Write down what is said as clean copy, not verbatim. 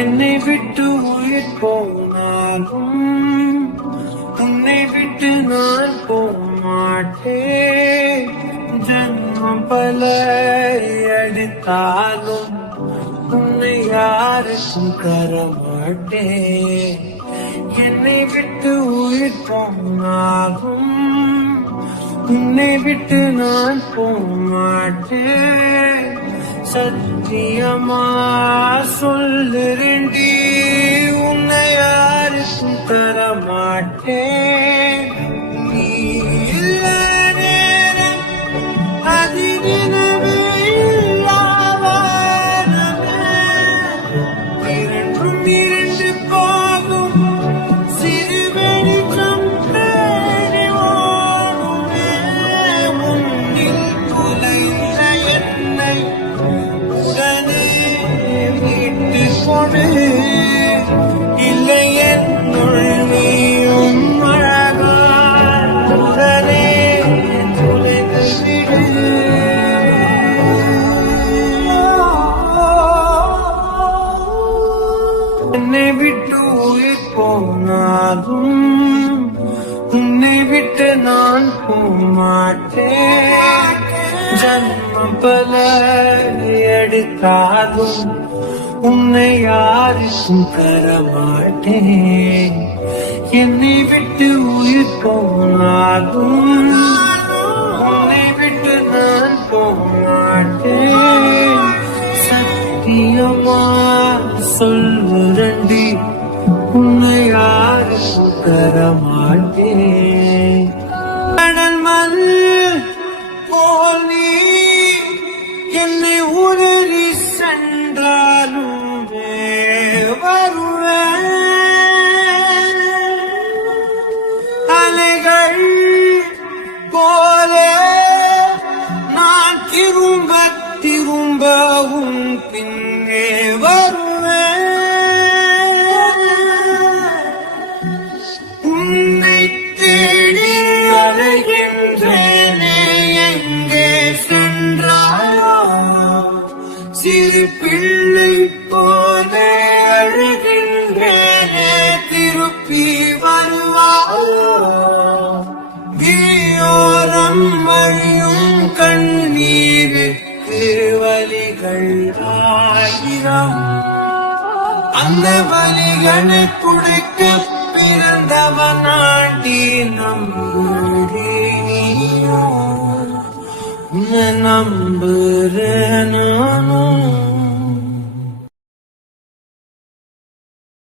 என்னை விட்டு உயிர் போனாலும் உன்னை விட்டு நான் போமாட்டேன். ஜன்மம் பல அடித்தாலும் உன்னை யாருக்கும் தரமாட்டேன். என்னை விட்டு உயிர் போனாலும் உன்னை விட்டு நான் போமாட்டேன். சத்தியமா சொல்லுறேன்டி, உன்னை யாருக்கும் தரமாட்டேன். நீ இல்ல நேரம் அதினவே இரண்டும் இரண்டு போகும் சிறு வெளிச்சம் தேடி ஓடுமே. முன்னில் துளைந்த என்னை உடனே விட்டு கொடு, இல்லை என்னுள் நீயும் அழகாய் உடனே துளைந்து விடு. என்னை விட்டு உயிர் போனாலும் உன்னை விட்டு நான் போமாட்டேன். ஜன்மம் பல எடுத்தாலும் உன்னை யாருக்கும் தரமாட்டேன். என்னை விட்டு உயிர் போனாலும் உன்னை விட்டு நான் போமாட்டேன். சத்தியமா சொல்லுறண்டி, உன்னை யாருக்கும் தரமாட்டேன். கடல் மண் போல் நீ என்னை உதறி சென்றாலும் வருவேன். அலைகள் போல நான் திரும்ப திரும்ப உன் பின்னே வருவேன். உன்னை தேடி அலைகின்றேனே, எங்கே சென்றாயோ? சிறு பிள்ளை போல அழுகின்றேனே, திருப்பி வருவாயோ? விழியோரம் வழியும் கண்ணீருக்கு வலிகள் ஆயிரம். அந்த வலிகளை துடைக்க பிறந்தவனாண்டி நம்புறேன், உன்னை நம்புறேன் நானும்.